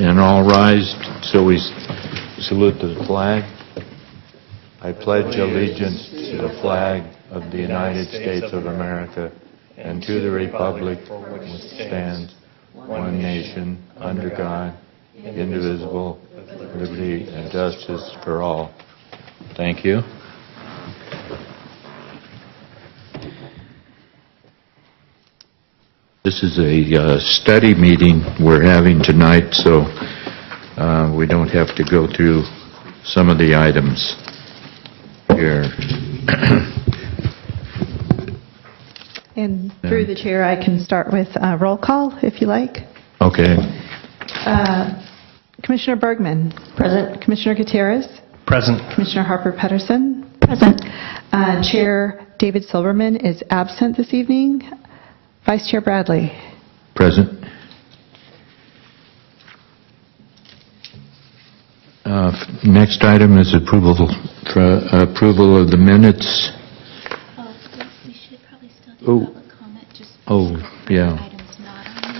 and all rise so we salute the flag. I pledge allegiance to the flag of the United States of America and to the republic for which it stands, one nation, under God, indivisible, with liberty and justice for all. Thank you. This is a study meeting we're having tonight, so we don't have to go through some of the items here. And through the chair, I can start with roll call, if you like. Okay. Commissioner Bergman. Present. Commissioner Gutierrez. Present. Commissioner Harper Pedersen. Present. Chair David Silverman is absent this evening. Vice Chair Bradley. Present. Next item is approval of the minutes. We should probably still do public comment just for Yeah. items not on the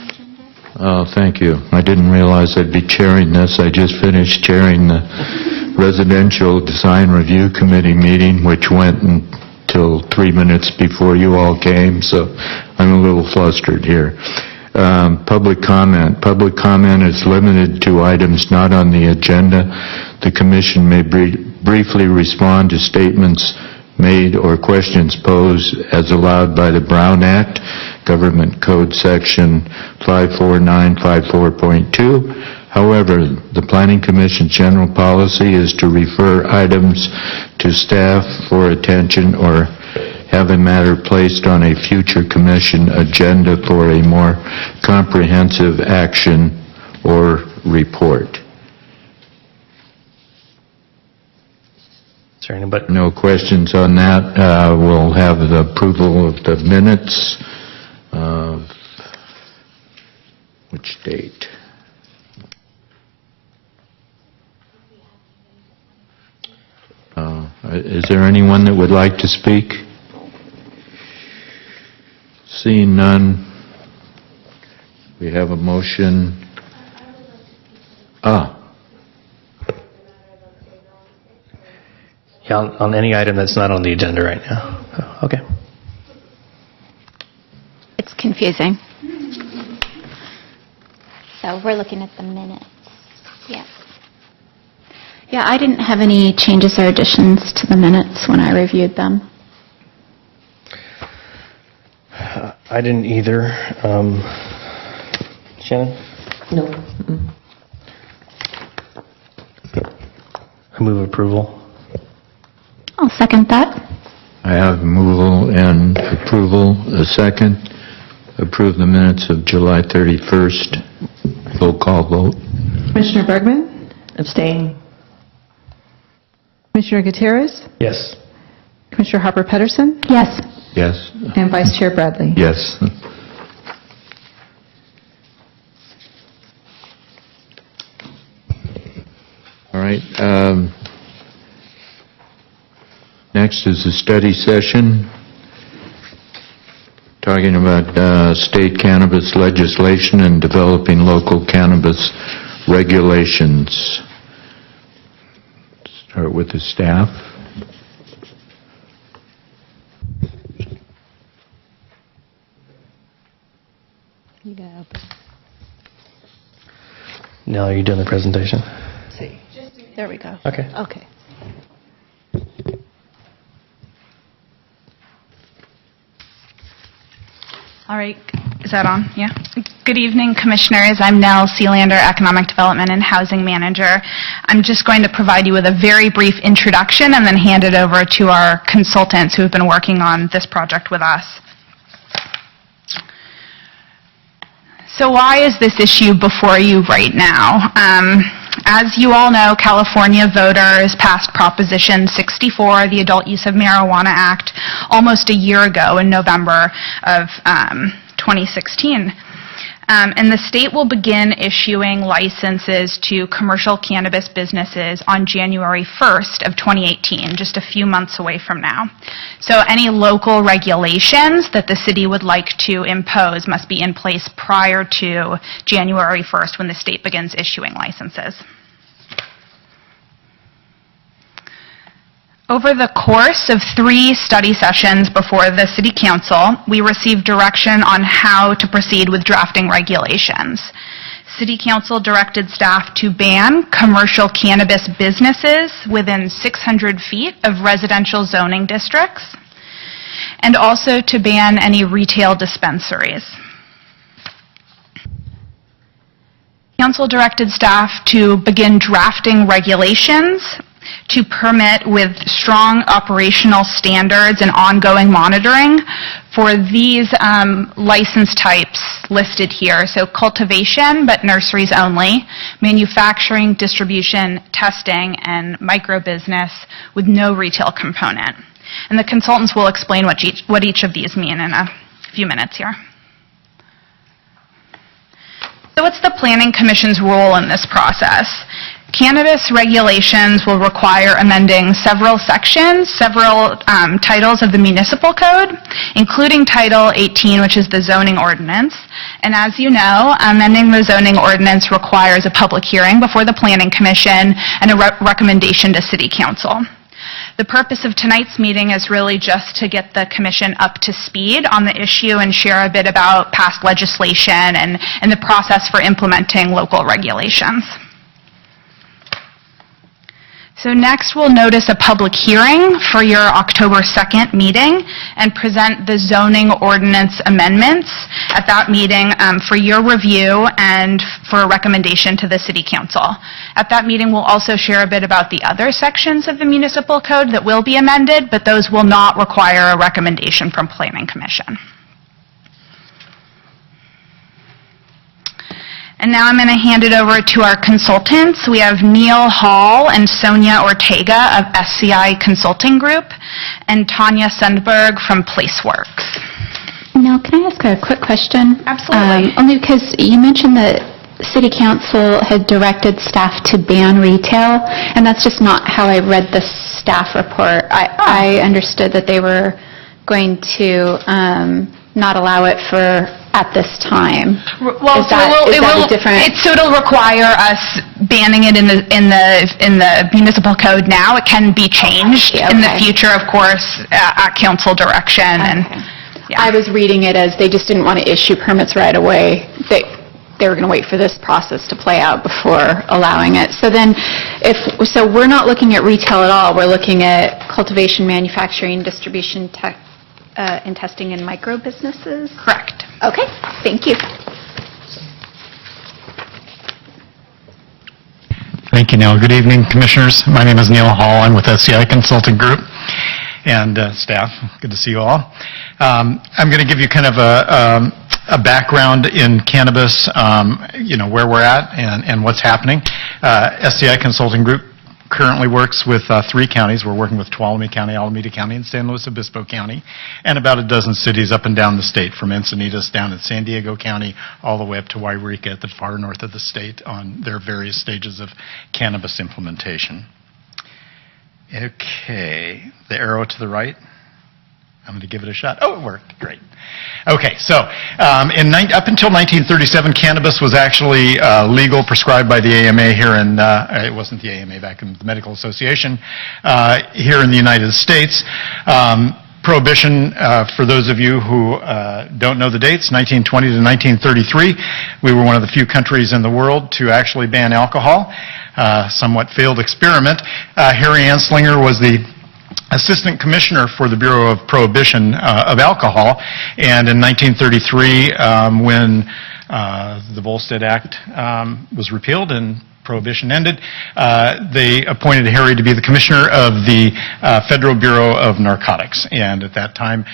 agenda. Thank you. I didn't realize I'd be chairing this. I just finished chairing the Residential Design Review Committee meeting, which went until 3 minutes before you all came, so I'm a little flustered here. Public comment. Public comment is limited to items not on the agenda. The Commission may briefly respond to statements made or questions posed as allowed by the Brown Act, Government Code Section 54954.2. However, the Planning Commission's general policy is to refer items to staff for attention or have a matter placed on a future Commission agenda for a more comprehensive action or report. Is there anybody? No questions on that. We'll have the approval of the minutes of which date? Is there anyone that would like to speak? Seeing none, we have a motion. Yeah, on any item that's not on the agenda right now. Oh, okay. It's confusing. So we're looking at the minutes. Yeah. Yeah, I didn't have any changes or additions to the minutes when I reviewed them. I didn't either. Shannon? No. I move approval. I'll second that. I have removal and approval. A second. Approve the minutes of July 31st. Roll call vote. Commissioner Bergman. Abstain. Commissioner Gutierrez. Yes. Commissioner Harper Pedersen. Yes. Yes. And Vice Chair Bradley. Yes. All right. Next is the study session, talking about state cannabis legislation and developing local cannabis regulations. Start with the staff. Now, are you doing the presentation? There we go. Okay. Okay. All right, is that on? Yeah. Good evening, Commissioners. I'm Nell Sealander, Economic Development and Housing Manager. I'm just going to provide you with a very brief introduction and then hand it over to our consultants who have been working on this project with us. So why is this issue before you right now? As you all know, California voters passed Proposition 64, the Adult Use of Marijuana Act, almost a year ago in November of 2016. And the state will begin issuing licenses to commercial cannabis businesses on January 1st of 2018, just a few months away from now. So any local regulations that the city would like to impose must be in place prior to January 1st when the state begins issuing licenses. Over the course of 3 study sessions before the City Council, we received direction on how to proceed with drafting regulations. City Council directed staff to ban commercial cannabis businesses within 600 feet of residential zoning districts, and also to ban any retail dispensaries. Council directed staff to begin drafting regulations to permit with strong operational standards and ongoing monitoring for these license types listed here. So cultivation, but nurseries only, manufacturing, distribution, testing, and micro-business with no retail component. And the consultants will explain what each of these mean in a few minutes here. So what's the Planning Commission's role in this process? Cannabis regulations will require amending several sections, several titles of the municipal code, including Title 18, which is the zoning ordinance. And as you know, amending the zoning ordinance requires a public hearing before the Planning Commission and a recommendation to City Council. The purpose of tonight's meeting is really just to get the Commission up to speed on the issue and share a bit about past legislation and the process for implementing local regulations. So next, we'll notice a public hearing for your October 2nd meeting and present the zoning ordinance amendments at that meeting for your review and for a recommendation to the City Council. At that meeting, we'll also share a bit about the other sections of the municipal code that will be amended, but those will not require a recommendation from Planning Commission. And now I'm going to hand it over to our consultants. We have Neil Hall and Sonia Ortega of SCI Consulting Group and Tanya Sundberg from PlaceWorks. Nell, can I ask a quick question? Absolutely. Only because you mentioned that City Council had directed staff to ban retail, and that's just not how I read the staff report. I understood that they were going to not allow it for at this time. Well, Is that a different? It'll require us banning it in the municipal code now. It can be changed in the Okay. future, of course, at council direction. And Okay. yeah. I was reading it as they just didn't want to issue permits right away. They were going to wait for this process to play out before allowing it. So then, so we're not looking at retail at all. We're looking at cultivation, manufacturing, distribution, and testing in micro businesses. Correct. Okay, thank you. Thank you, Neil. Good evening, Commissioners. My name is Neil Hall. I'm with SCI Consulting Group and staff. Good to see you all. I'm going to give you kind of a background in cannabis, where we're at and what's happening. SCI Consulting Group currently works with 3 counties. We're working with Tuolumne County, Alameda County, and San Luis Obispo County, and about a dozen cities up and down the state, from Encinitas down in San Diego County, all the way up to Wairika at the far north of the state on their various stages of cannabis implementation. Okay, the arrow to the right. I'm going to give it a shot. Oh, it worked. Great. Okay, so up until 1937, cannabis was actually legal, prescribed by the AMA here in, it wasn't the AMA back in the Medical Association, here in the United States. Prohibition, for those of you who don't know the dates, 1920 to 1933, we were one of the few countries in the world to actually ban alcohol. Somewhat failed experiment. Harry Anslinger was the Assistant Commissioner for the Bureau of Prohibition of Alcohol, and in 1933, when the Volstead Act was repealed and Prohibition ended, they appointed Harry to be the Commissioner of the Federal Bureau of Narcotics, and at that time,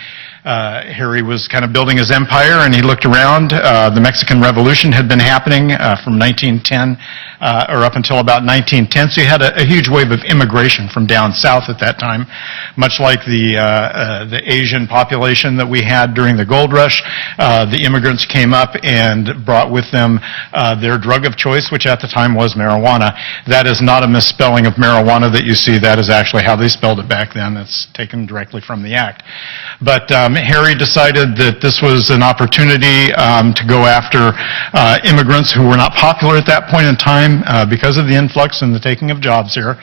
Harry was kind of building his empire, and he looked around. The Mexican Revolution had been happening from 1910 or up until about 1910, so you had a huge wave of immigration from down south at that time, much like the Asian population that we had during the gold rush. The immigrants came up and brought with them their drug of choice, which at the time was marijuana. That is not a misspelling of marijuana that you see. That is actually how they spelled it back then. It's taken directly from the act. But Harry decided that this was an opportunity to go after immigrants who were not popular at that point in time because of the influx and the taking of jobs here.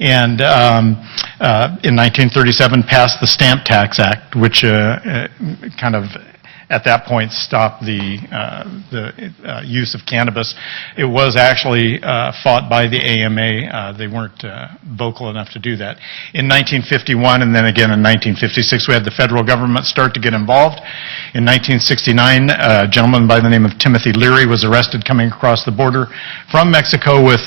And in 1937 passed the Stamp Tax Act, which kind of at that point stopped the use of cannabis. It was actually fought by the AMA. They weren't vocal enough to do that. In 1951 and then again in 1956, we had the federal government start to get involved. In 1969, a gentleman by the name of Timothy Leary was arrested coming across the border from Mexico with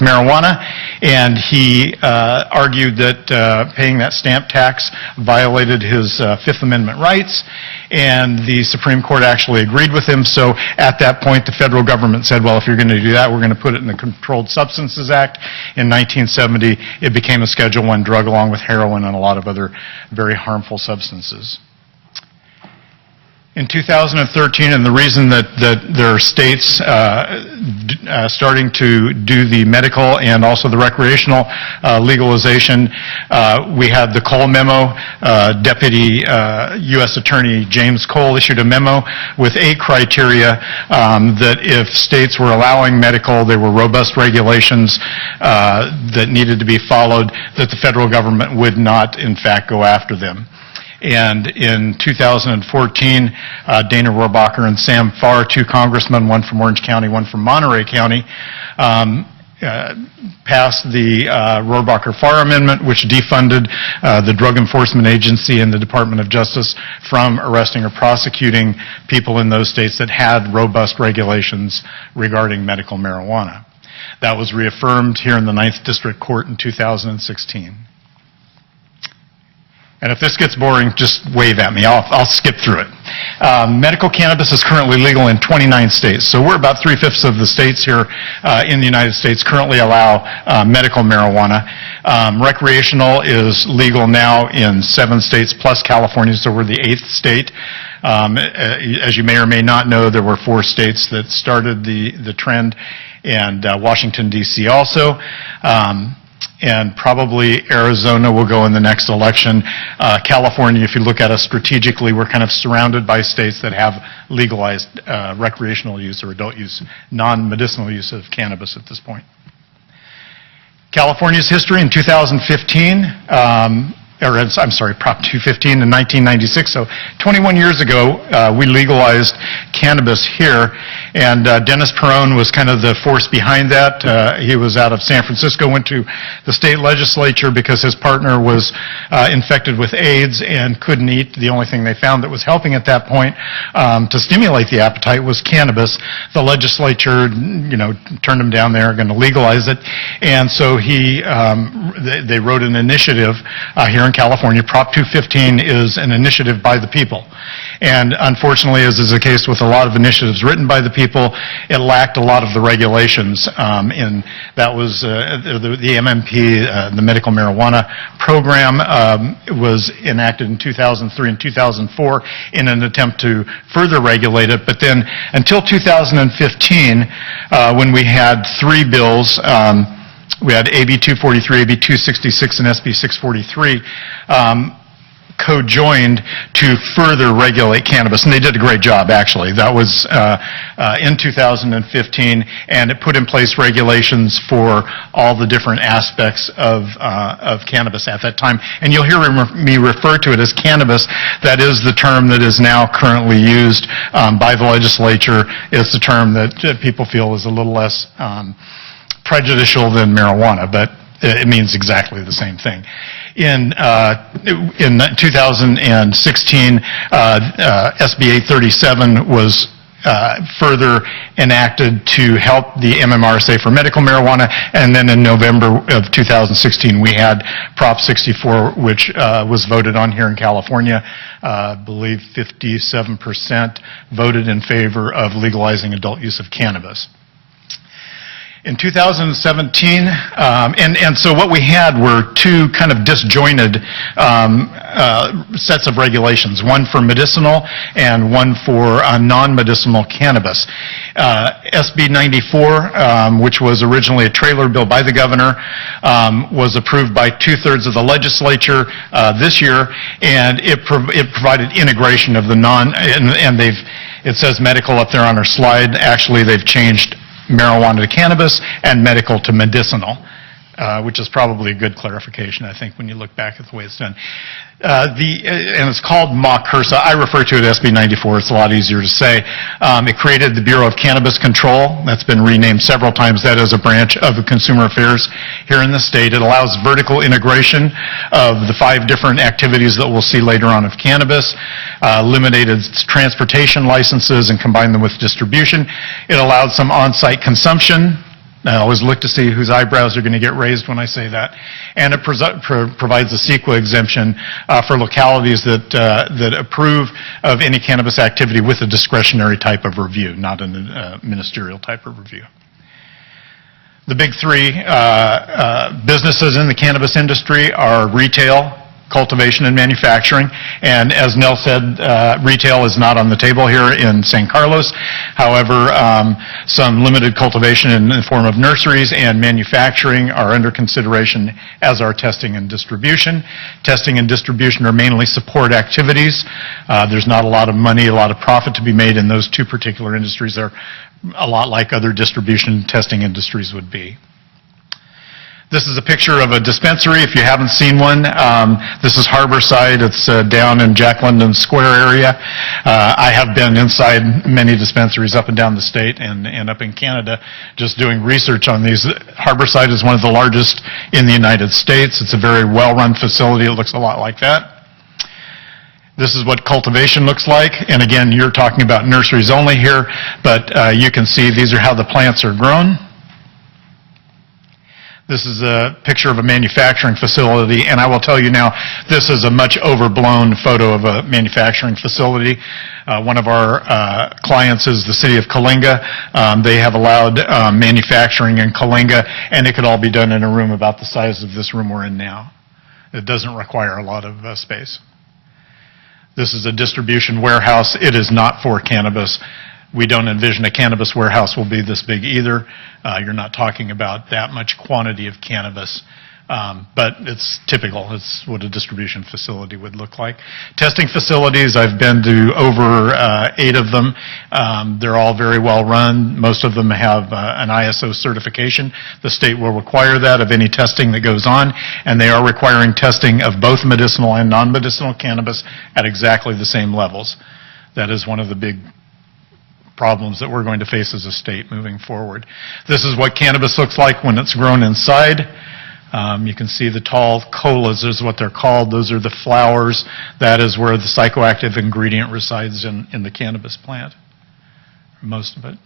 marijuana, and he argued that paying that stamp tax violated his Fifth Amendment rights, and the Supreme Court actually agreed with him. So at that point, the federal government said, well, if you're going to do that, we're going to put it in the Controlled Substances Act. In 1970, it became a Schedule I drug along with heroin and a lot of other very harmful substances. In 2013, and the reason that there are states starting to do the medical and also the recreational legalization, we had the Cole memo. Deputy U.S. Attorney James Cole issued a memo with 8 criteria that if states were allowing medical, there were robust regulations that needed to be followed, that the federal government would not, in fact, go after them. And in 2014, Dana Rohrabacher and Sam Farr, 2 congressmen, one from Orange County, one from Monterey County, passed the Rohrabacher-Farr Amendment, which defunded the Drug Enforcement Agency and the Department of Justice from arresting or prosecuting people in those states that had robust regulations regarding medical marijuana. That was reaffirmed here in the 9th District Court in 2016. And if this gets boring, just wave at me. I'll skip through it. Medical cannabis is currently legal in 29 states. So we're about 3/5 of the states here in the United States currently allow medical marijuana. Recreational is legal now in 7 states plus California, so we're the 8th state. As you may or may not know, there were 4 states that started the trend, and Washington, D.C. also. And probably Arizona will go in the next election. California, if you look at us strategically, we're kind of surrounded by states that have legalized recreational use or adult use, non-medicinal use of cannabis at this point. California's history in 2015, I'm sorry, Prop 215 in 1996. So 21 years ago, we legalized cannabis here, and Dennis Perone was kind of the force behind that. He was out of San Francisco, went to the state legislature because his partner was infected with AIDS and couldn't eat. The only thing they found that was helping at that point to stimulate the appetite was cannabis. The legislature, turned him down there, going to legalize it, and so they wrote an initiative here in California. Prop 215 is an initiative by the people. And unfortunately, as is the case with a lot of initiatives written by the people, it lacked a lot of the regulations. And that was the MMP, the medical marijuana program, was enacted in 2003 and 2004 in an attempt to further regulate it. But then until 2015, when we had 3 bills, we had AB 243, AB 266, and SB 643, co-joined to further regulate cannabis, and they did a great job, actually. That was in 2015, and it put in place regulations for all the different aspects of cannabis at that time. And you'll hear me refer to it as cannabis. That is the term that is now currently used by the legislature. It's the term that people feel is a little less prejudicial than marijuana, but it means exactly the same thing. In 2016, SB 837 was further enacted to help the MMRSA for medical marijuana. And then in November of 2016, we had Prop 64, which was voted on here in California. I believe 57% voted in favor of legalizing adult use of cannabis. In 2017, and so what we had were two kind of disjointed sets of regulations, one for medicinal and one for non-medicinal cannabis. SB 94, which was originally a trailer bill by the governor, was approved by 2/3 of the legislature this year, and it provided integration of the and it says medical up there on our slide. Actually, they've changed marijuana to cannabis and medical to medicinal, which is probably a good clarification, I think, when you look back at the way it's done. And it's called MAHC-HRSA. I refer to it as SB 94. It's a lot easier to say. It created the Bureau of Cannabis Control. That's been renamed several times. That is a branch of the Consumer Affairs here in the state. It allows vertical integration of the 5 different activities that we'll see later on of cannabis, eliminated transportation licenses and combined them with distribution. It allowed some on-site consumption. I always look to see whose eyebrows are going to get raised when I say that. And it provides a CEQA exemption for localities that approve of any cannabis activity with a discretionary type of review, not a ministerial type of review. The big 3 businesses in the cannabis industry are retail, cultivation, and manufacturing. And as Nell said, retail is not on the table here in San Carlos. However, some limited cultivation in the form of nurseries and manufacturing are under consideration, as are testing and distribution. Testing and distribution are mainly support activities. There's not a lot of money, a lot of profit to be made in those 2 particular industries. They're a lot like other distribution testing industries would be. This is a picture of a dispensary, if you haven't seen one. This is Harborside. It's down in Jack London Square area. I have been inside many dispensaries up and down the state and up in Canada just doing research on these. Harborside is one of the largest in the United States. It's a very well-run facility. It looks a lot like that. This is what cultivation looks like. And again, you're talking about nurseries only here, but you can see these are how the plants are grown. This is a picture of a manufacturing facility, and I will tell you now, this is a much overblown photo of a manufacturing facility. One of our clients is the city of Coalinga. They have allowed manufacturing in Coalinga, and it could all be done in a room about the size of this room we're in now. It doesn't require a lot of space. This is a distribution warehouse. It is not for cannabis. We don't envision a cannabis warehouse will be this big either. You're not talking about that much quantity of cannabis, but it's typical. It's what a distribution facility would look like. Testing facilities, I've been to over 8 of them. They're all very well run. Most of them have an ISO certification. The state will require that of any testing that goes on, and they are requiring testing of both medicinal and non-medicinal cannabis at exactly the same levels. That is one of the big problems that we're going to face as a state moving forward. This is what cannabis looks like when it's grown inside. You can see the tall colas is what they're called. Those are the flowers. That is where the psychoactive ingredient resides in the cannabis plant, most of it.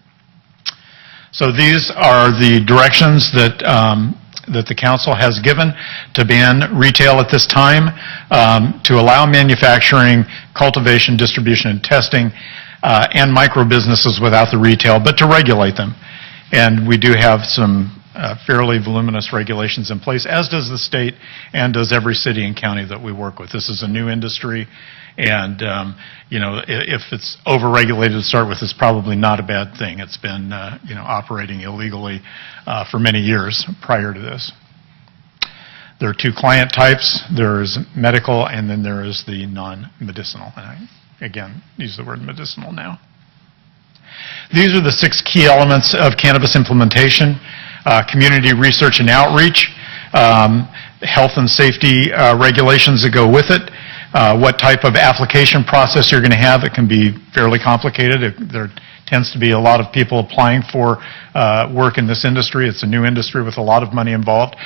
So these are the directions that that the council has given to ban retail at this time, to allow manufacturing, cultivation, distribution, and testing, and micro businesses without the retail, but to regulate them. And we do have some fairly voluminous regulations in place, as does the state and does every city and county that we work with. This is a new industry, and if it's overregulated to start with, it's probably not a bad thing. It's been operating illegally for many years prior to this. There are 2 client types. There is medical, and then there is the non-medicinal. And I, again, use the word medicinal now. These are the 6 key elements of cannabis implementation: community research and outreach, health and safety regulations that go with it, what type of application process you're going to have. It can be fairly complicated. There tends to be a lot of people applying for work in this industry. It's a new industry with a lot of money involved.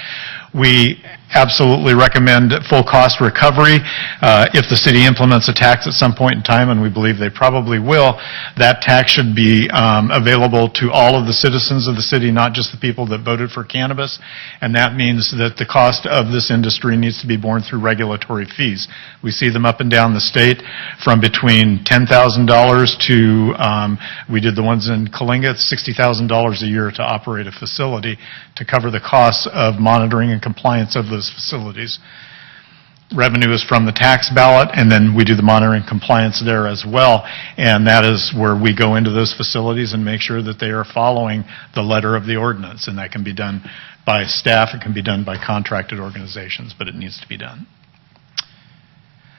We absolutely recommend full cost recovery. If the city implements a tax at some point in time, and we believe they probably will, that tax should be available to all of the citizens of the city, not just the people that voted for cannabis. And that means that the cost of this industry needs to be borne through regulatory fees. We see them up and down the state from between $10,000 to, we did the ones in Coalinga, it's $60,000 a year to operate a facility to cover the costs of monitoring and compliance of those facilities. Revenue is from the tax ballot, and then we do the monitoring compliance there as well, and that is where we go into those facilities and make sure that they are following the letter of the ordinance, and that can be done by staff, it can be done by contracted organizations, but it needs to be done.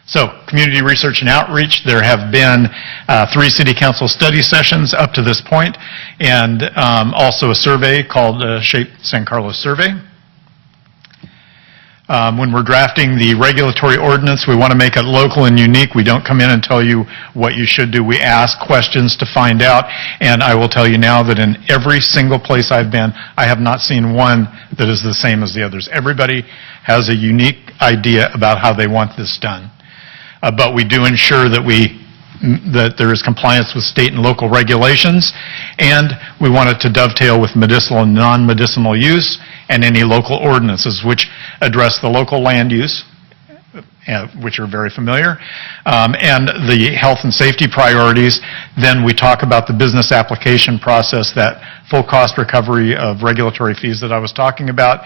So, community research and outreach, there have been 3 city council study sessions up to this point, and also a survey called Shape San Carlos Survey. When we're drafting the regulatory ordinance, we want to make it local and unique. We don't come in and tell you what you should do. We ask questions to find out, and I will tell you now that in every single place I've been, I have not seen one that is the same as the others. Everybody has a unique idea about how they want this done. But we do ensure that there is compliance with state and local regulations, and we want it to dovetail with medicinal and non-medicinal use and any local ordinances which address the local land use, which are very familiar, and the health and safety priorities. Then we talk about the business application process, that full cost recovery of regulatory fees that I was talking about,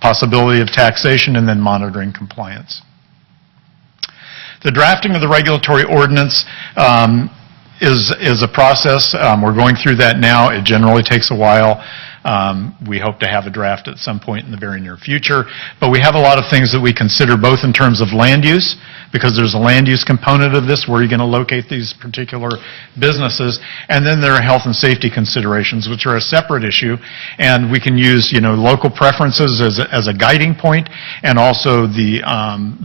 possibility of taxation, and then monitoring compliance. The drafting of the regulatory ordinance is a process. We're going through that now. It generally takes a while. We hope to have a draft at some point in the very near future. But we have a lot of things that we consider both in terms of land use, because there's a land use component of this, where you're going to locate these particular businesses, and then there are health and safety considerations, which are a separate issue, and we can use, local preferences as a guiding point, and also the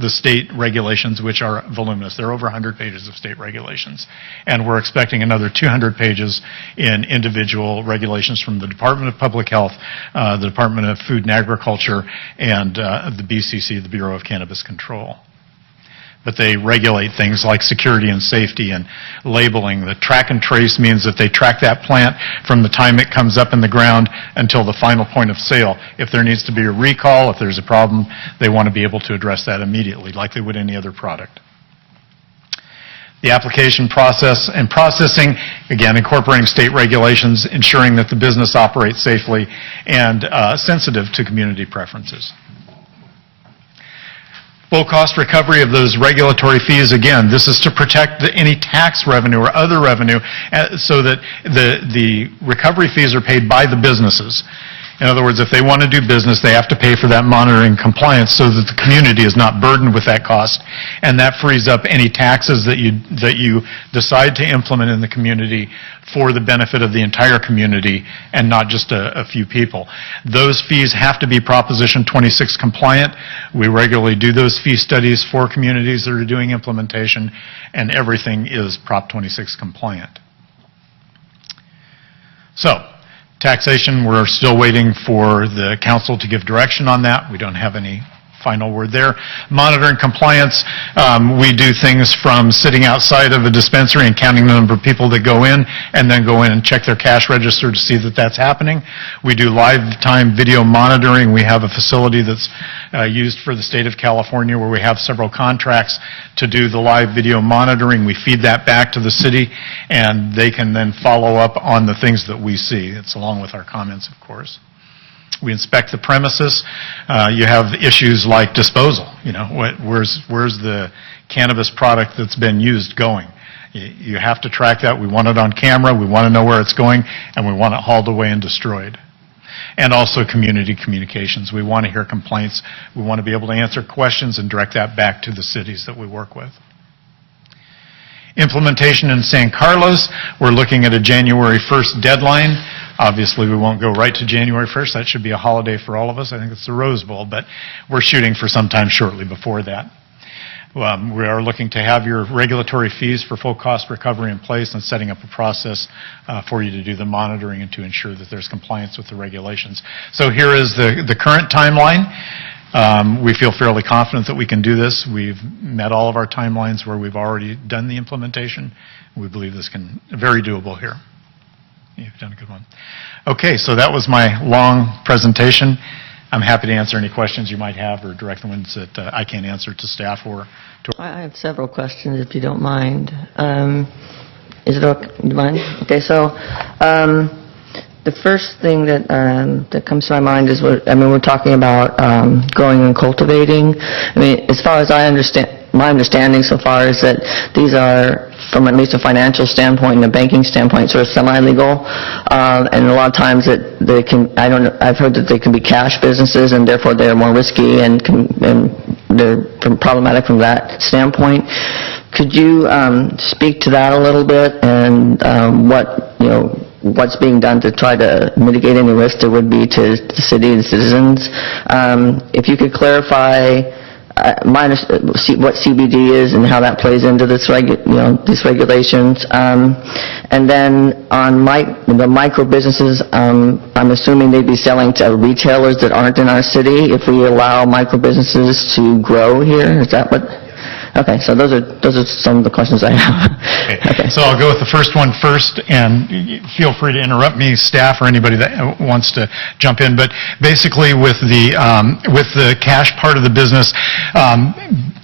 state regulations, which are voluminous. There are over 100 pages of state regulations, and we're expecting another 200 pages in individual regulations from the Department of Public Health, the Department of Food and Agriculture, and the BCC, the Bureau of Cannabis Control. But they regulate things like security and safety and labeling. The track and trace means that they track that plant from the time it comes up in the ground until the final point of sale. If there needs to be a recall, if there's a problem, they want to be able to address that immediately, like they would any other product. The application process and processing, again, incorporating state regulations, ensuring that the business operates safely and sensitive to community preferences. Full cost recovery of those regulatory fees, again, this is to protect any tax revenue or other revenue so that the recovery fees are paid by the businesses. In other words, if they want to do business, they have to pay for that monitoring compliance so that the community is not burdened with that cost. And that frees up any taxes that you decide to implement in the community for the benefit of the entire community and not just a few people. Those fees have to be Proposition 26 compliant. We regularly do those fee studies for communities that are doing implementation, and everything is Prop 26 compliant. So, taxation, we're still waiting for the council to give direction on that. We don't have any final word there. Monitoring compliance, we do things from sitting outside of a dispensary and counting the number of people that go in, and then go in and check their cash register to see that that's happening. We do live-time video monitoring. We have a facility that's used for the state of California where we have several contracts to do the live video monitoring. We feed that back to the city, and they can then follow up on the things that we see. It's along with our comments, of course. We inspect the premises. You have issues like disposal. Where's the cannabis product that's been used going? You have to track that. We want it on camera. We want to know where it's going, and we want it hauled away and destroyed. And also community communications. We want to hear complaints. We want to be able to answer questions and direct that back to the cities that we work with. Implementation in San Carlos, we're looking at a January 1st deadline. Obviously, we won't go right to January 1st. That should be a holiday for all of us. I think it's the Rose Bowl, but we're shooting for some time shortly before that. We are looking to have your regulatory fees for full cost recovery in place and setting up a process for you to do the monitoring and to ensure that there's compliance with the regulations. So here is the current timeline. We feel fairly confident that we can do this. We've met all of our timelines where we've already done the implementation. We believe this can very doable here. You've done a good one. Okay, so that was my long presentation. I'm happy to answer any questions you might have or direct the ones that I can't answer to staff or to... I have several questions, if you don't mind. Is it okay? Do you mind? Okay, so the first thing that comes to my mind is we're talking about growing and cultivating. I mean, as far as I understand, my understanding so far is that these are, from at least a financial standpoint and a banking standpoint, sort of semi-legal, and a lot of times that they can, I've heard that they can be cash businesses and therefore they're more risky and they're problematic from that standpoint. Could you speak to that a little bit and what's being done to try to mitigate any risk there would be to the city and citizens? If you could clarify what CBD is and how that plays into this these regulations. And then on the micro businesses, I'm assuming they'd be selling to retailers that aren't in our city if we allow micro businesses to grow here. Is that what? Okay, so those are some of the questions I have. Okay. So I'll go with the first one first, and feel free to interrupt me, staff, or anybody that wants to jump in. But basically, with the cash part of the business,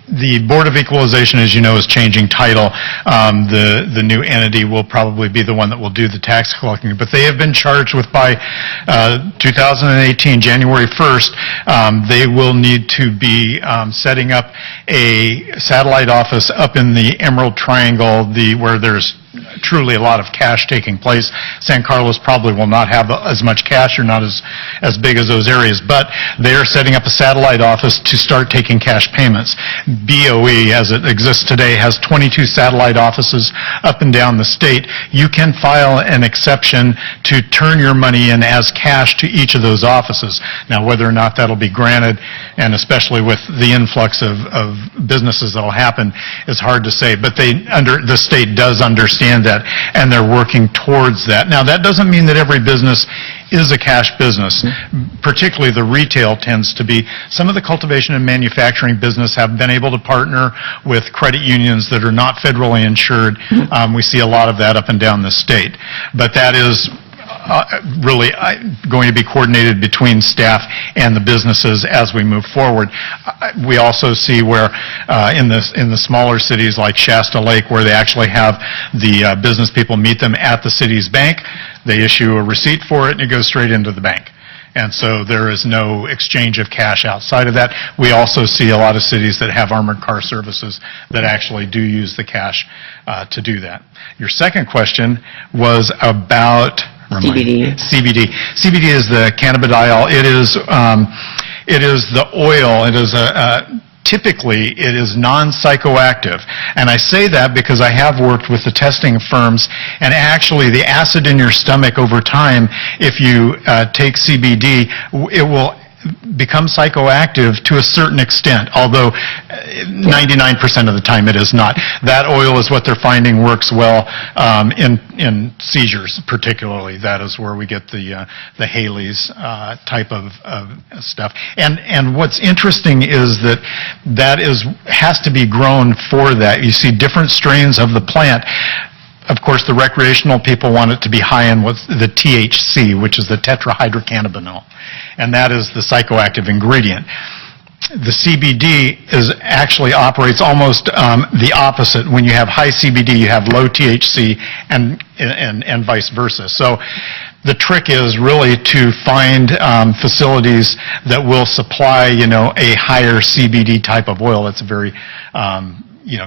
the Board of Equalization, as you know, is changing title. The new entity will probably be the one that will do the tax collecting. But they have been charged with, by 2018, January 1st, they will need to be setting up a satellite office up in the Emerald Triangle, where there's truly a lot of cash taking place. San Carlos probably will not have as much cash or not as big as those areas, but they are setting up a satellite office to start taking cash payments. BOE, as it exists today, has 22 satellite offices up and down the state. You can file an exception to turn your money in as cash to each of those offices. Now, whether or not that'll be granted, and especially with the influx of businesses that'll happen, is hard to say, but the state does understand that, and they're working towards that. Now, that doesn't mean that every business is a cash business. Particularly the retail tends to be. Some of the cultivation and manufacturing business have been able to partner with credit unions that are not federally insured. We see a lot of that up and down the state. But that is really going to be coordinated between staff and the businesses as we move forward. We also see where in the smaller cities like Shasta Lake, where they actually have the business people meet them at the city's bank, they issue a receipt for it and it goes straight into the bank. And so there is no exchange of cash outside of that. We also see a lot of cities that have armored car services that actually do use the cash to do that. Your second question was about CBD. CBD is the cannabidiol. It is the oil. It is typically it is non-psychoactive. And I say that because I have worked with the testing firms, and actually the acid in your stomach over time, if you take CBD, it will become psychoactive to a certain extent, although 99% of the time it is not. That oil is what they're finding works well in seizures, particularly. That is where we get the Haley's type of stuff. And what's interesting is that has to be grown for that. You see different strains of the plant. Of course, the recreational people want it to be high in what's the THC, which is the tetrahydrocannabinol, and that is the psychoactive ingredient. The CBD actually operates almost the opposite. When you have high CBD, you have low THC, and vice versa. So the trick is really to find facilities that will supply, a higher CBD type of oil. That's a very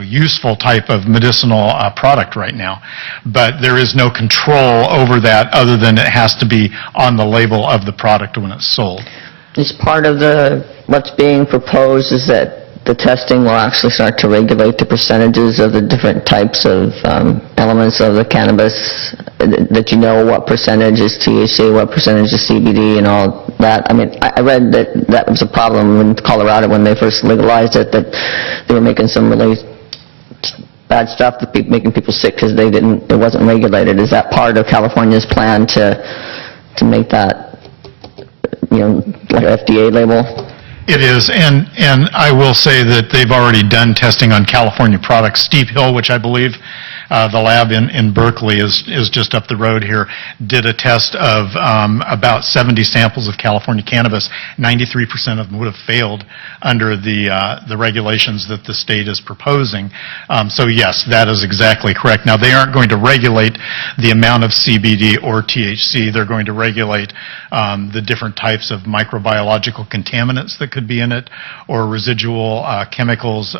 useful type of medicinal product right now. But there is no control over that other than it has to be on the label of the product when it's sold. Is part of what's being proposed is that the testing will actually start to regulate the percentages of the different types of elements of the cannabis, that you know what percentage is THC, what percentage is CBD and all that? I mean, I read that that was a problem in Colorado when they first legalized it, that they were making some really bad stuff, making people sick because it wasn't regulated. Is that part of California's plan to make that, like an FDA label? It is, and I will say that they've already done testing on California products. Steep Hill, which I believe the lab in Berkeley is just up the road here, did a test of about 70 samples of California cannabis. 93% of them would have failed under the regulations that the state is proposing. So yes, that is exactly correct. Now, they aren't going to regulate the amount of CBD or THC. They're going to regulate the different types of microbiological contaminants that could be in it, or residual chemicals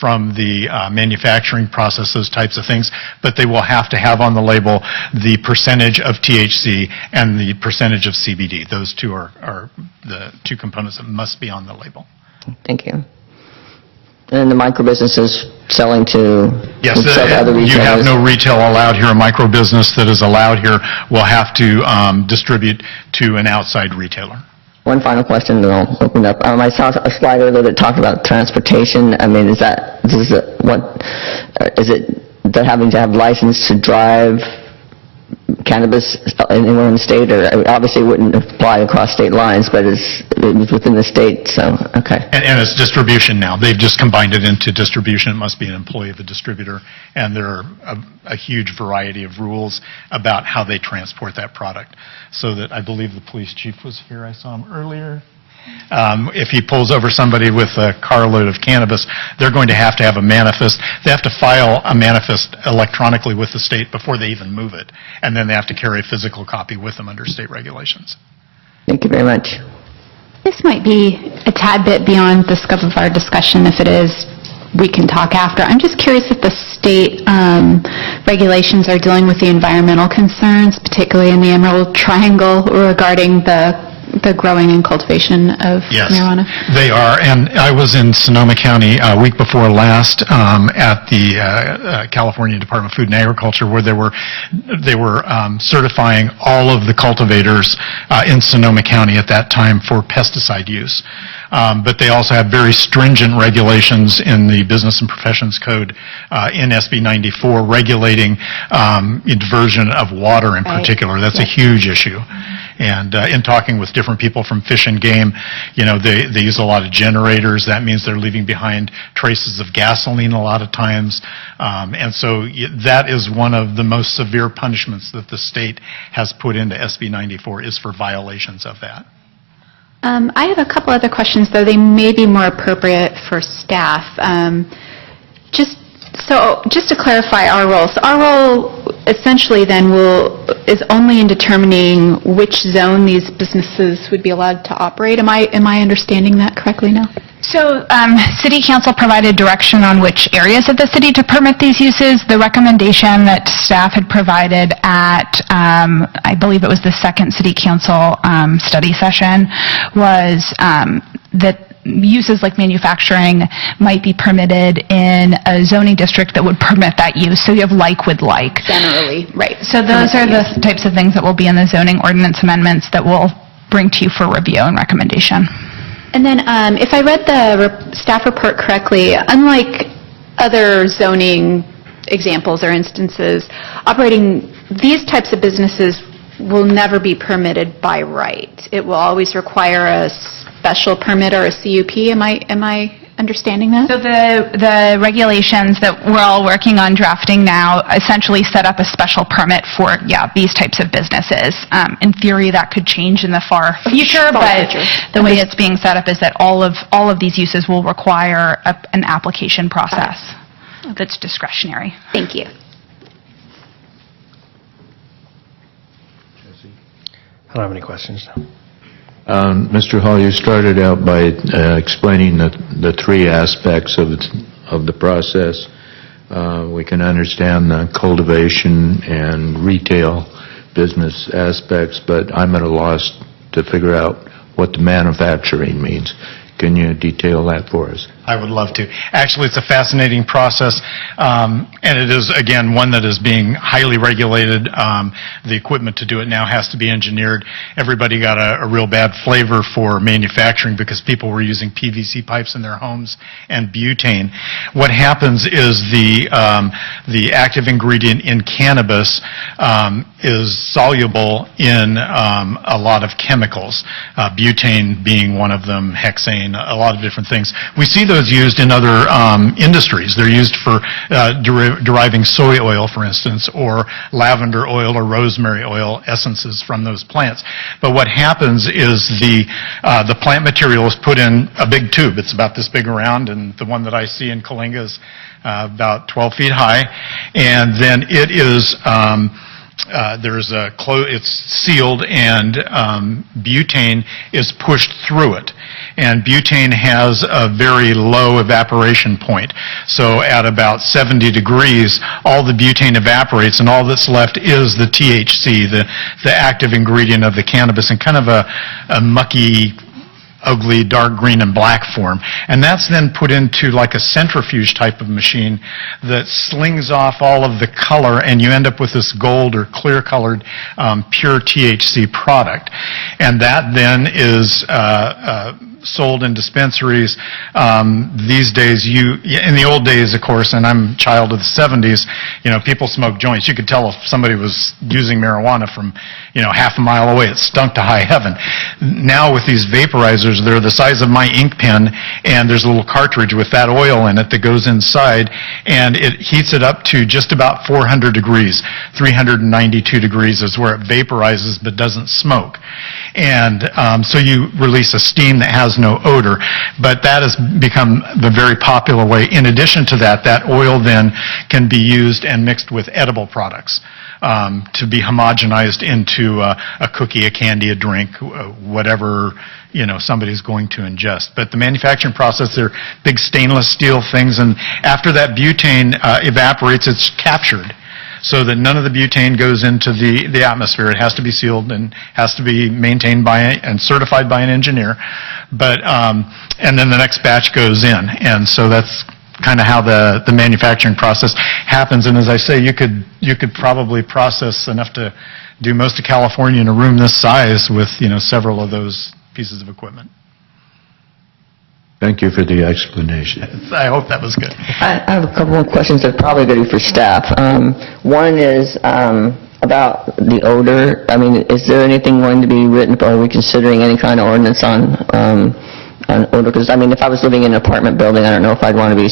from the manufacturing process, those types of things, but they will have to have on the label the percentage of THC and the percentage of CBD. Those two are the two components that must be on the label. Thank you. And the micro businesses selling to Yes, sell to other retailers? you have no retail allowed here. A micro business that is allowed here will have to distribute to an outside retailer. One final question, then I'll open up. I saw a slide earlier that talked about transportation. I mean, is it they're having to have license to drive cannabis anywhere in the state, or obviously it wouldn't apply across state lines, but it's within the state, so, okay. And it's distribution now. They've just combined it into distribution. It must be an employee of the distributor, and there are a huge variety of rules about how they transport that product. So that I believe the police chief was here. I saw him earlier. If he pulls over somebody with a carload of cannabis, they're going to have a manifest. They have to file a manifest electronically with the state before they even move it, and then they have to carry a physical copy with them under state regulations. Thank you very much. This might be a tad bit beyond the scope of our discussion. If it is, we can talk after. I'm just curious if the state regulations are dealing with the environmental concerns, particularly in the Emerald Triangle, regarding the growing and cultivation of marijuana? Yes, they are. And I was in Sonoma County a week before last at the California Department of Food and Agriculture, where they were certifying all of the cultivators in Sonoma County at that time for pesticide use. But they also have very stringent regulations in the Business and Professions Code in SB 94 regulating diversion of water in particular. That's a huge issue. And in talking with different people from Fish and Game, they use a lot of generators. That means they're leaving behind traces of gasoline a lot of times. And so that is one of the most severe punishments that the state has put into SB 94, is for violations of that. I have a couple other questions, though they may be more appropriate for staff. Just to clarify our role. So our role essentially then is only in determining which zone these businesses would be allowed to operate. Am I understanding that correctly now? So City Council provided direction on which areas of the city to permit these uses. The recommendation that staff had provided at, I believe it was the second City Council study session, was that uses like manufacturing might be permitted in a zoning district that would permit that use. So you have like with like. Generally, right. So those are the types of things that will be in the zoning ordinance amendments that we'll bring to you for review and recommendation. And then if I read the staff report correctly, unlike other zoning examples or instances, operating these types of businesses will never be permitted by right. It will always require a special permit or a CUP. Am I understanding that? So the regulations that we're all working on drafting now essentially set up a special permit for, these types of businesses. In theory, that could change in the far future, but the way it's being set up is that all of these uses will require an application process that's discretionary. Thank you. I don't have any questions now. Mr. Hall, you started out by explaining the three aspects of the process. We can understand the cultivation and retail business aspects, but I'm at a loss to figure out what the manufacturing means. Can you detail that for us? I would love to. Actually, it's a fascinating process, and it is, again, one that is being highly regulated. The equipment to do it now has to be engineered. Everybody got a real bad flavor for manufacturing because people were using PVC pipes in their homes and butane. What happens is the active ingredient in cannabis is soluble in a lot of chemicals, butane being one of them, hexane, a lot of different things. We see those used in other industries. They're used for deriving soy oil, for instance, or lavender oil or rosemary oil essences from those plants. But what happens is the plant material is put in a big tube. It's about this big around, and the one that I see in Coalinga is about 12 feet high, and then it is it's sealed, and butane is pushed through it. And butane has a very low evaporation point. So at about 70 degrees, all the butane evaporates, and all that's left is the THC, the active ingredient of the cannabis, in kind of a mucky, ugly dark green and black form. And that's then put into like a centrifuge type of machine that slings off all of the color, and you end up with this gold or clear colored pure THC product. And that then is sold in dispensaries. These days, in the old days, of course, and I'm a child of the 70s, people smoked joints. You could tell if somebody was using marijuana from, half a mile away. It stunk to high heaven. Now with these vaporizers, they're the size of my ink pen, and there's a little cartridge with that oil in it that goes inside, and it heats it up to just about 400 degrees. 392 degrees is where it vaporizes but doesn't smoke. And so you release a steam that has no odor, but that has become the very popular way. In addition to that, that oil then can be used and mixed with edible products to be homogenized into a cookie, a candy, a drink, whatever somebody's going to ingest. But the manufacturing process, they're big stainless steel things, and after that butane evaporates, it's captured, so that none of the butane goes into the atmosphere. It has to be sealed and has to be maintained by and certified by an engineer. But and then the next batch goes in, and so that's kind of how the manufacturing process happens. And as I say, you could probably process enough to do most of California in a room this size with several of those pieces of equipment. Thank you for the explanation. I hope that was good. I have a couple more questions that are probably going to be for staff. One is about the odor. I mean, is there anything going to be written, or are we considering any kind of ordinance on odor? Because, I mean, if I was living in an apartment building, I don't know if I'd want to be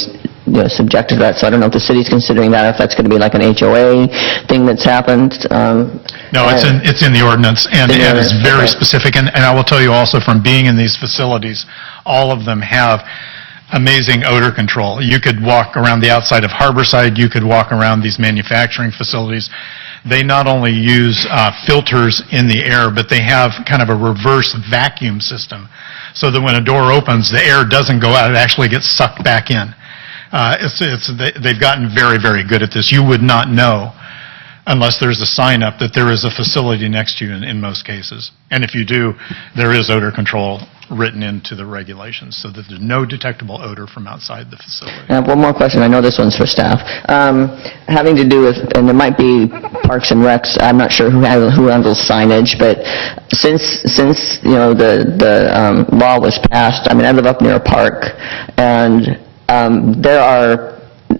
subjected to that, so I don't know if the city's considering that, if that's going to be like an HOA thing that's happened. No, it's in the ordinance, and it's very specific. And I will tell you also, from being in these facilities, all of them have amazing odor control. You could walk around the outside of Harborside, you could walk around these manufacturing facilities. They not only use filters in the air, but they have kind of a reverse vacuum system, so that when a door opens, the air doesn't go out, it actually gets sucked back in. They've gotten very, very good at this. You would not know unless there's a sign up that there is a facility next to you in most cases. And if you do, there is odor control written into the regulations so that there's no detectable odor from outside the facility. I have one more question. I know this one's for staff. Having to do with, and it might be Parks and Recs, I'm not sure who handles signage, but since the law was passed, I mean, I live up near a park, and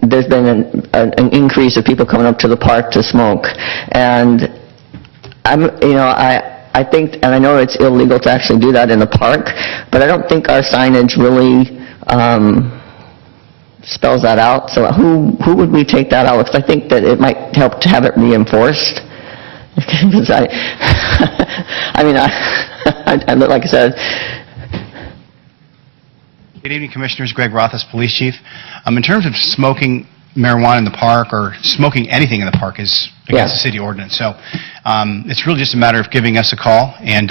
there's been an increase of people coming up to the park to smoke, and I think, and I know it's illegal to actually do that in the park, but I don't think our signage really spells that out. So who would we take that out? Because I think that it might help to have it reinforced. Because I mean, like I said. Good evening, Commissioners. Greg Rothis, Police Chief. In terms of smoking marijuana in the park or smoking anything in the park is against the city ordinance. So it's really just a matter of giving us a call, and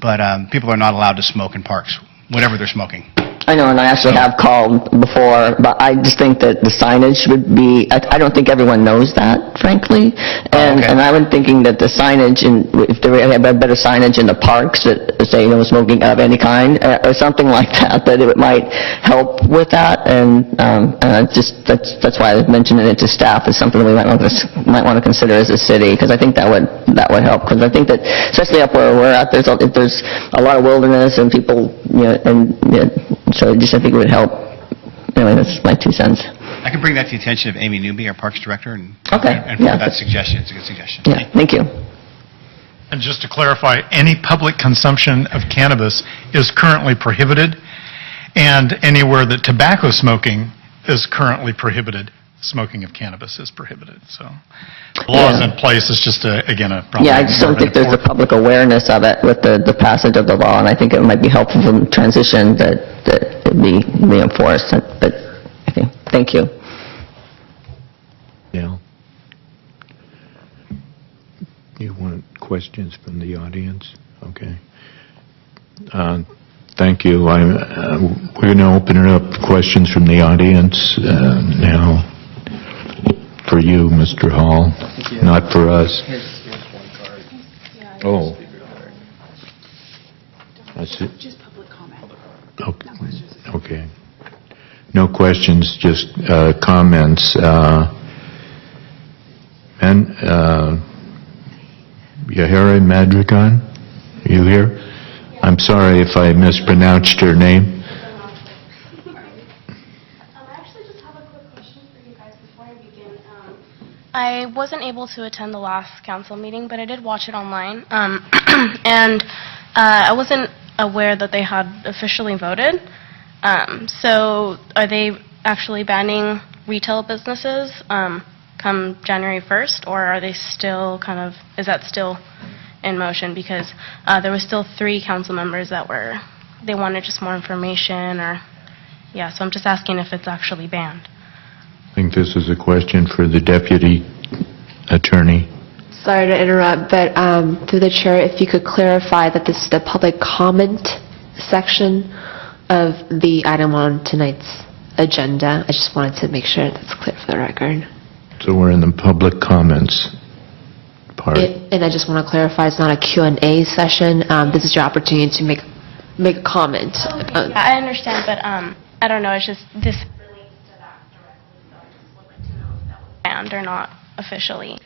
but people are not allowed to smoke in parks, whatever they're smoking. I know, and I actually have called before, but I just think that the signage would be, I don't think everyone knows that, frankly. And okay. and I was thinking that the signage, if they had better signage in the parks that say no smoking of any kind, or something like that, that it might help with that. And that's why I was mentioning it to staff, is something we might want to consider as a city, because I think that would help. Because I think that, especially up where we're at, there's a lot of wilderness and people, so I think it would help. Anyway, that's my 2 cents. I can bring that to the attention of Amy Newby, our Parks Director, and Okay, and yeah. that suggestion. It's a good suggestion. Yeah, thank you. And just to clarify, any public consumption of cannabis is currently prohibited, and anywhere that tobacco smoking is currently prohibited, smoking of cannabis is prohibited. So the law is in place. It's just, again, a problem. Yeah, I just don't think there's the public awareness of it with the passage of the law, and I think it might be helpful for the transition that it be reinforced. But, okay, thank you. Yeah. You want questions from the audience? Okay. Thank you. We're going to open it up to questions from the audience now. For you, Mr. Hall, not for us. Oh. I see. Just public comment. Okay. No questions, just comments. Yahira Madrigan, are you here? I'm sorry if I mispronounced your name. I actually just have a quick question for you guys before I begin. I wasn't able to attend the last council meeting, but I did watch it online. And I wasn't aware that they had officially voted. So are they actually banning retail businesses come January 1st, or are they still is that still in motion? Because there were still 3 council members that they wanted just more information, so I'm just asking if it's actually banned. I think this is a question for the deputy attorney. Sorry to interrupt, but through the chair, if you could clarify that this is the public comment section of the item on tonight's agenda. I just wanted to make sure that's clear for the record. So we're in the public comments part. And I just want to clarify, it's not a Q&A session. This is your opportunity to make a comment. Yeah, I understand, but I don't know, it's just this relates to that directly, so I just would like to know if that was banned or not officially.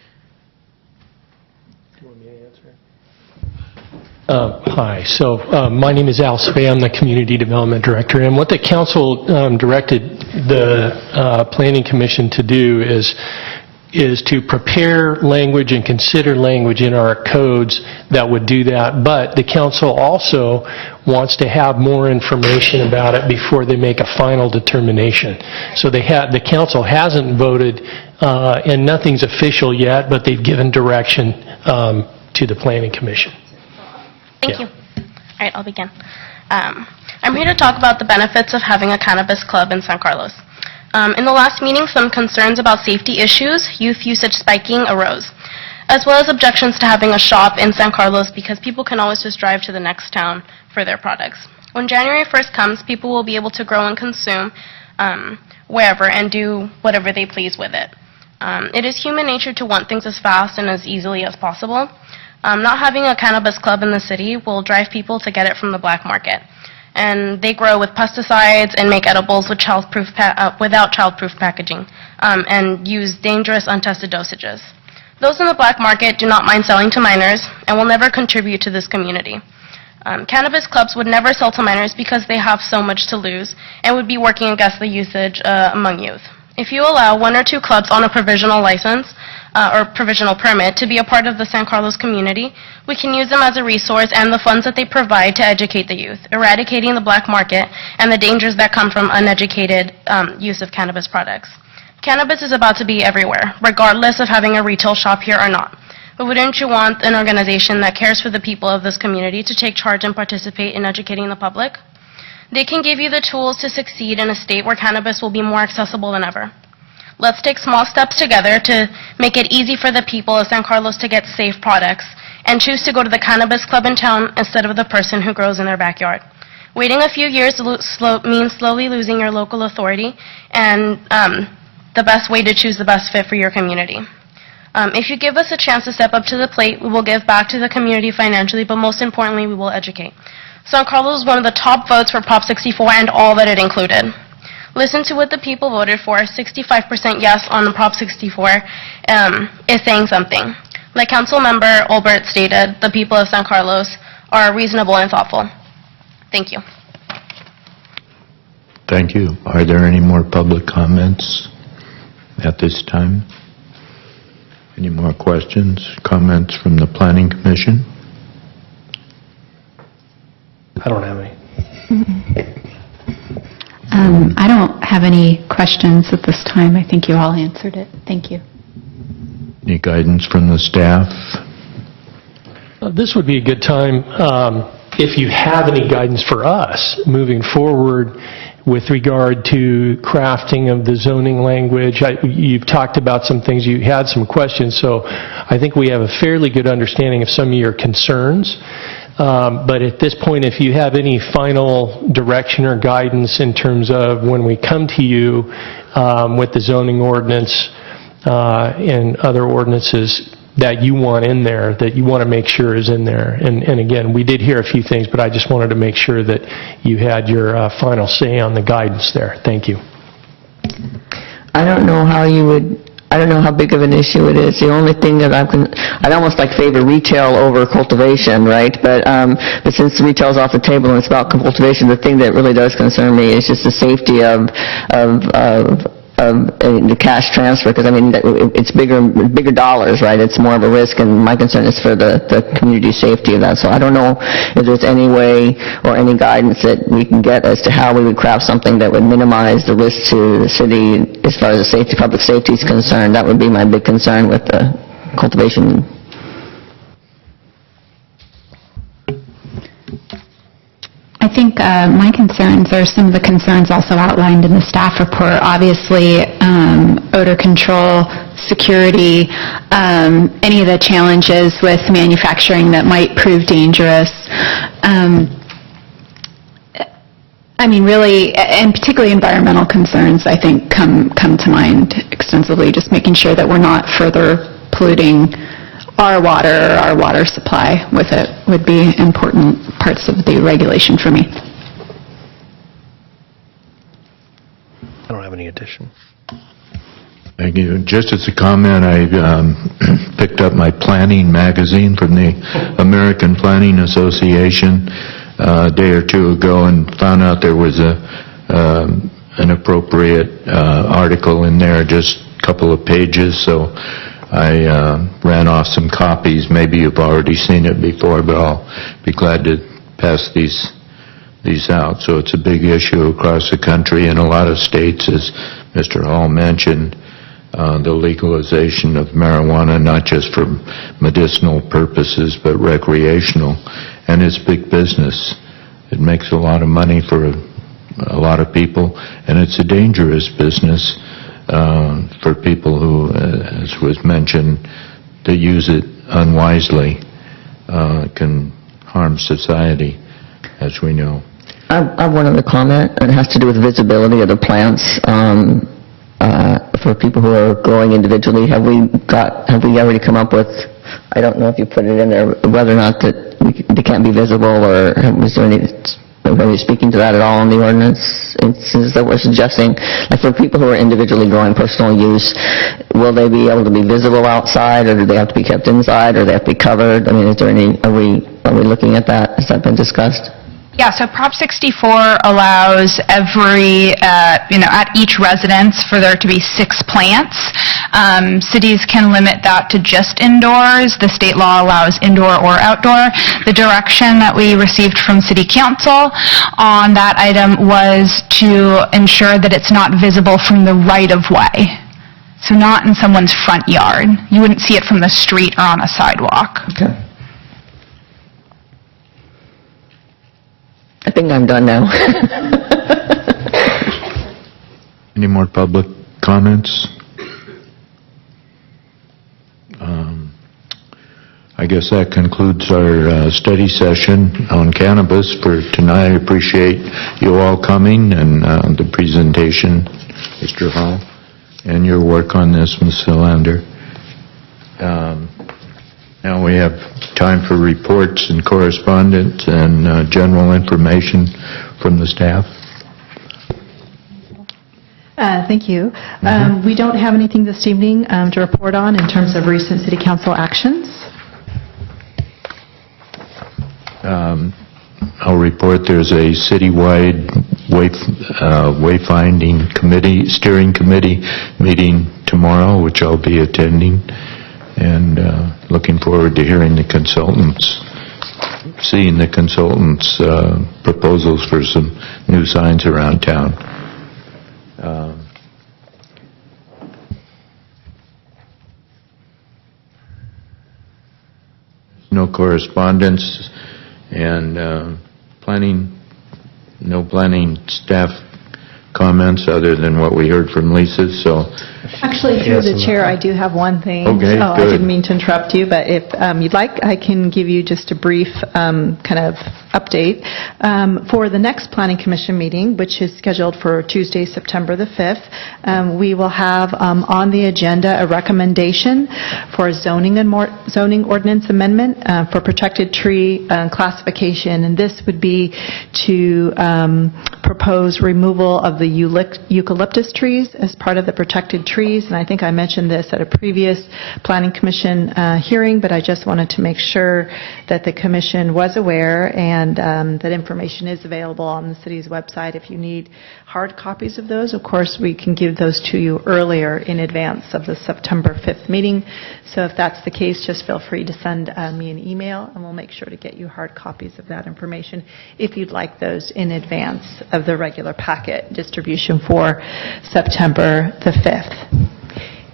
Hi. So my name is Al Svay. I'm the Community Development Director. And what the council directed the Planning Commission to do is to prepare language and consider language in our codes that would do that. But the council also wants to have more information about it before they make a final determination. So the council hasn't voted, and nothing's official yet, but they've given direction to the Planning Commission. Thank you. All right, I'll begin. I'm here to talk about the benefits of having a cannabis club in San Carlos. In the last meeting, some concerns about safety issues, youth usage spiking arose, as well as objections to having a shop in San Carlos because people can always just drive to the next town for their products. When January 1st comes, people will be able to grow and consume wherever and do whatever they please with it. It is human nature to want things as fast and as easily as possible. Not having a cannabis club in the city will drive people to get it from the black market. And they grow with pesticides and make edibles with without childproof packaging, and use dangerous, untested dosages. Those in the black market do not mind selling to minors and will never contribute to this community. Cannabis clubs would never sell to minors because they have so much to lose and would be working against the usage among youth. If you allow 1 or 2 clubs on a provisional license or provisional permit to be a part of the San Carlos community, we can use them as a resource and the funds that they provide to educate the youth, eradicating the black market and the dangers that come from uneducated use of cannabis products. Cannabis is about to be everywhere, regardless of having a retail shop here or not. But wouldn't you want an organization that cares for the people of this community to take charge and participate in educating the public? They can give you the tools to succeed in a state where cannabis will be more accessible than ever. Let's take small steps together to make it easy for the people of San Carlos to get safe products and choose to go to the cannabis club in town instead of the person who grows in their backyard. Waiting a few years means slowly losing your local authority and the best way to choose the best fit for your community. If you give us a chance to step up to the plate, we will give back to the community financially, but most importantly, we will educate. San Carlos was one of the top votes for Prop 64 and all that it included. Listen to what the people voted for. 65% yes on the Prop 64 is saying something. Like Councilmember Olbert stated, the people of San Carlos are reasonable and thoughtful. Thank you. Thank you. Are there any more public comments at this time? Any more questions, comments from the Planning Commission? I don't have any. I don't have any questions at this time. I think you all answered it. Thank you. Any guidance from the staff? This would be a good time, if you have any guidance for us moving forward with regard to crafting of the zoning language. You've talked about some things, you had some questions, so I think we have a fairly good understanding of some of your concerns. But at this point, if you have any final direction or guidance in terms of when we come to you with the zoning ordinance and other ordinances that you want in there, that you want to make sure is in there. And again, we did hear a few things, but I just wanted to make sure that you had your final say on the guidance there. Thank you. I don't know how big of an issue it is. The only thing that I'd almost like favor retail over cultivation, right? But since retail's off the table and it's about cultivation, the thing that really does concern me is just the safety of the cash transfer, because I mean it's bigger dollars, right? It's more of a risk, and my concern is for the community safety of that. So I don't know if there's any way or any guidance that we can get as to how we would craft something that would minimize the risk to the city as far as the safety, public safety is concerned. That would be my big concern with the cultivation. I think my concerns are some of the concerns also outlined in the staff report. Obviously, odor control, security, any of the challenges with manufacturing that might prove dangerous. I mean, really, and particularly environmental concerns, I think, come to mind extensively, just making sure that we're not further polluting our water or our water supply with it would be important parts of the regulation for me. I don't have any addition. Thank you. Just as a comment, I picked up my planning magazine from the American Planning Association a day or two ago and found out there was an appropriate article in there, just a couple of pages, so I ran off some copies. Maybe you've already seen it before, but I'll be glad to pass these out. So it's a big issue across the country in a lot of states, as Mr. Hall mentioned, the legalization of marijuana, not just for medicinal purposes, but recreational. And it's big business. It makes a lot of money for a lot of people, and it's a dangerous business for people who, as was mentioned, that use it unwisely, can harm society, as we know. I have one other comment, and it has to do with visibility of the plants. For people who are growing individually, have we already come up with, I don't know if you put it in there, whether or not that they can't be visible, or is there any, are you speaking to that at all in the ordinance? Is that what we're suggesting? Like for people who are individually growing personal use, will they be able to be visible outside, or do they have to be kept inside, or they have to be covered? I mean, is there any, are we looking at that? Has that been discussed? Yeah, so Prop 64 allows every, at each residence for there to be 6 plants. Cities can limit that to just indoors. The state law allows indoor or outdoor. The direction that we received from City Council on that item was to ensure that it's not visible from the right-of-way. So not in someone's front yard. You wouldn't see it from the street or on a sidewalk. Okay. I think I'm done now. Any more public comments? I guess that concludes our study session on cannabis for tonight. I appreciate you all coming and the presentation, Mr. Hall, and your work on this, Ms. Philander. Now we have time for reports and correspondence and general information from the staff. Thank you. We don't have anything this evening to report on in terms of recent city council actions. I'll report there's a citywide wayfinding committee, steering committee meeting tomorrow, which I'll be attending, and looking forward to hearing the consultants, seeing the consultants' proposals for some new signs around town. No correspondence, and no planning staff comments other than what we heard from Lisa, so... Actually, through the chair, I do have one thing. Okay, I good. didn't mean to interrupt you, but if you'd like, I can give you just a brief kind of update. For the next Planning Commission meeting, which is scheduled for Tuesday, September the 5th, we will have on the agenda a recommendation for a zoning ordinance amendment for protected tree classification, and this would be to propose removal of the eucalyptus trees as part of the protected trees, and I think I mentioned this at a previous Planning Commission hearing, but I just wanted to make sure that the Commission was aware and that information is available on the city's website. If you need hard copies of those, of course, we can give those to you earlier in advance of the September 5th meeting. So if that's the case, just feel free to send me an email, and we'll make sure to get you hard copies of that information if you'd like those in advance of the regular packet distribution for September the 5th.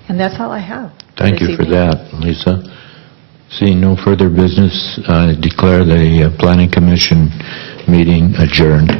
And that's all I have. Thank this you for evening. that, Lisa. Seeing no further business, I declare the Planning Commission meeting adjourned.